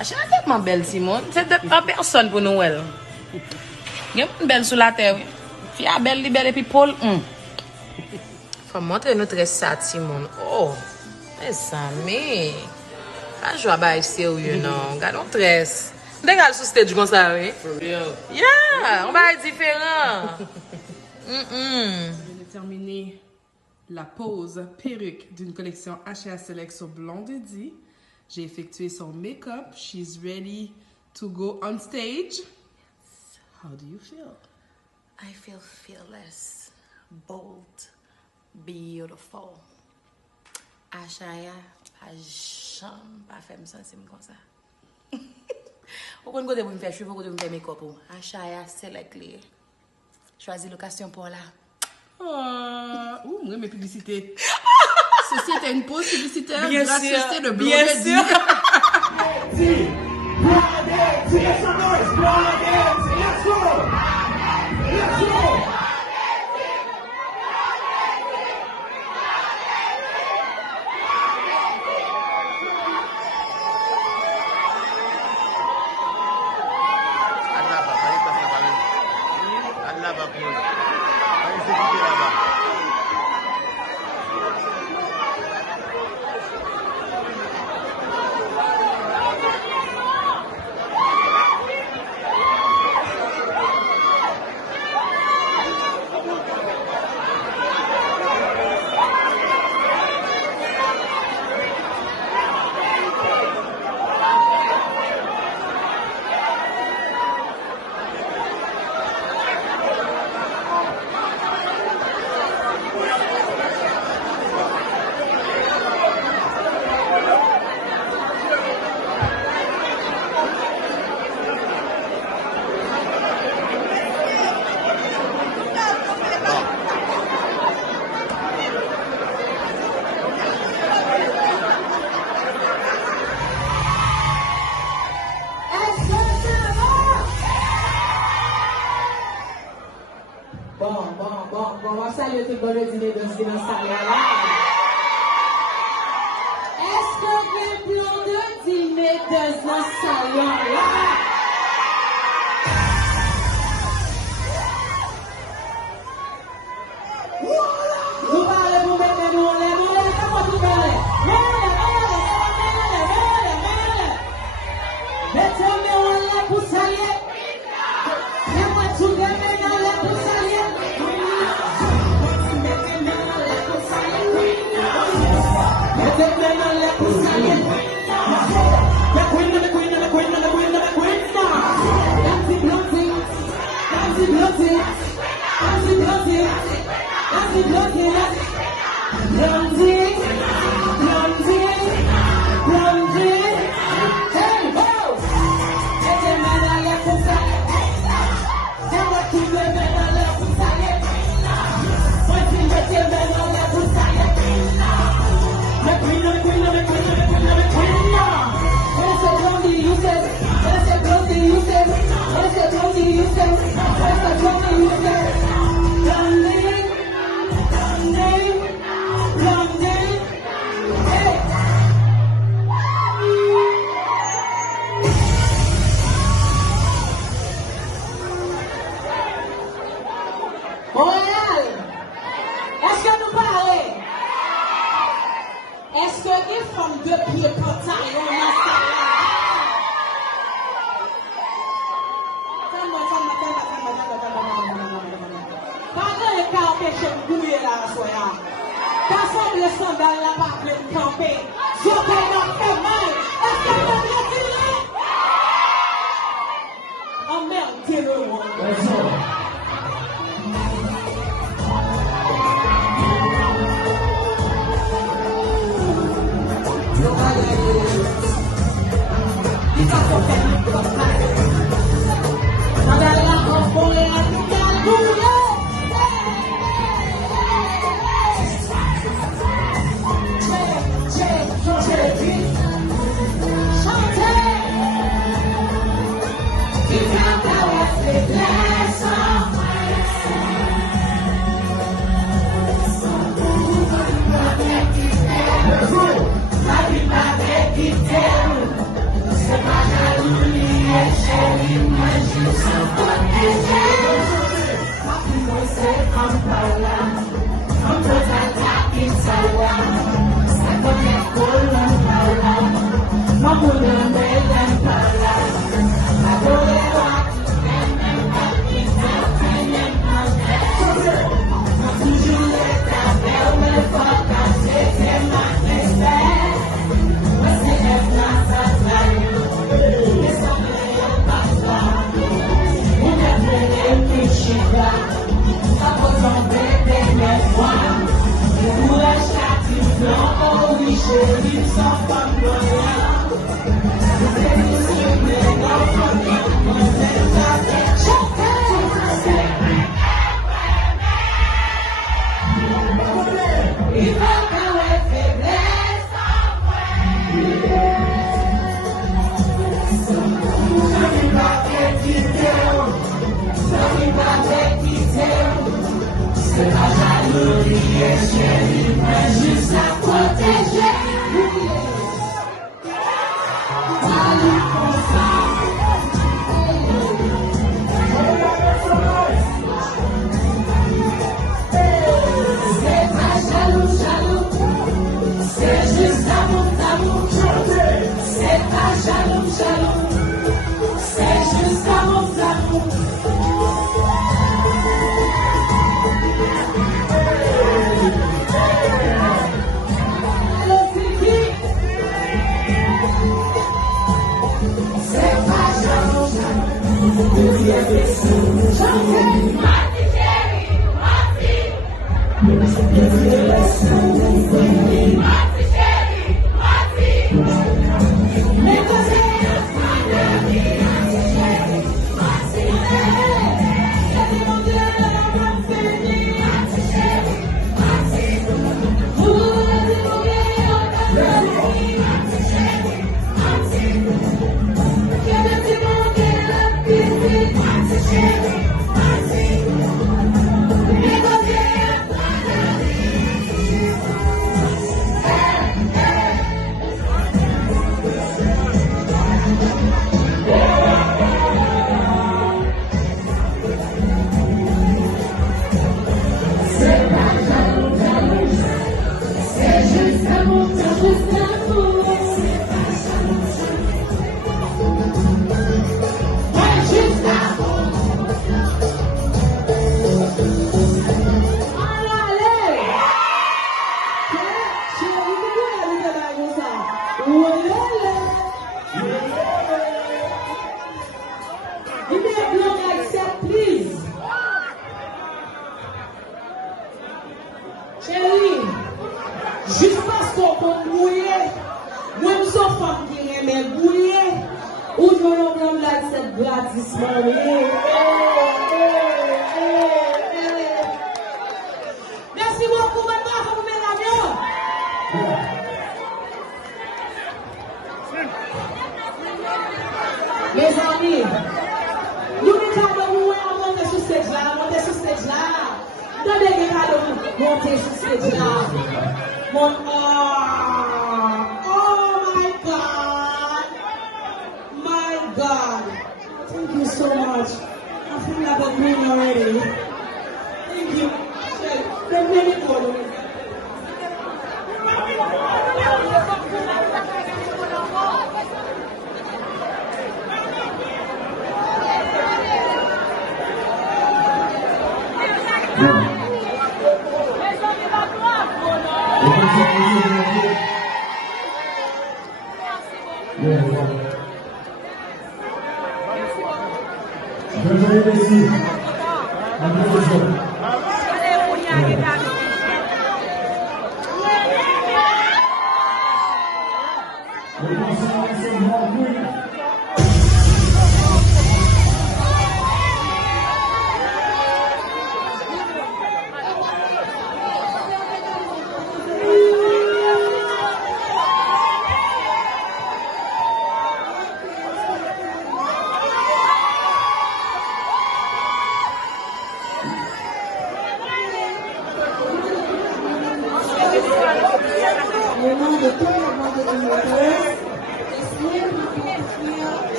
Achète tellement belle, Simone. C'est pas personne pour Noël. Il y a une belle sur la terre. Fille belle, belle et puis Paul. Faut montrer notre ça, Simone. Oh, mais ça, mais. Pas jouer à bail sérieux, non. Regardons tresse. Dégage sur stage comme ça, oui. For real. Yeah, on va être différent. Je viens de terminer la pose perruque d'une collection H&A Select sur Blonde Eddie. J'ai effectué son make-up. She's ready to go on stage. How do you feel? I feel fearless, bold, beautiful. Achaya, pas jamais pas fait me sentir comme ça. Au côté pour me faire cheveux, au côté pour me faire make-up. Achaya, select les. Choisis l'occasion pour là. Ouh, moi, mes publicités. Ceci était une pause publicitaire Bien de la sûr, société de bien Blonde sûr. Bon, on va saluer tout le monde de dîner de ce dans salle là. Est-ce que le plan de dîner de ce salon là? Vous parlez pour mettre nous en l'air, comment vous parlez? Mettez-moi en l'air pour saluer. Fais-moi tout de même en l'air pour saluer. Est-ce que les femmes de pied pantalon dans ça là? Pendant le cas empêché de bouiller là, soya. Quand le sandal là pas de camper, je vais dans tes mains. Est-ce que vous me direz? Oh merde, dis-le-moi. Che,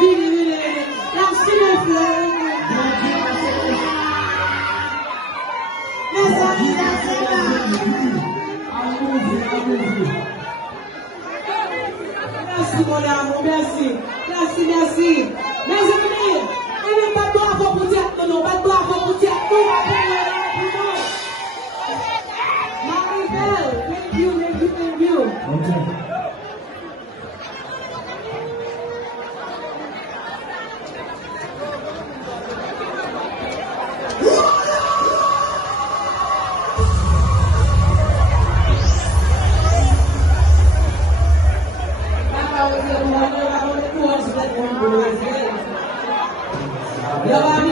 Vini, I'm still Merci, mon amour, merci. Merci, merci. Mes amis, il n'est pas de bravo pour dire non, pas de bravo pour dire tout. Marie-Belle, thank you, thank you, thank you. Okay. Yo,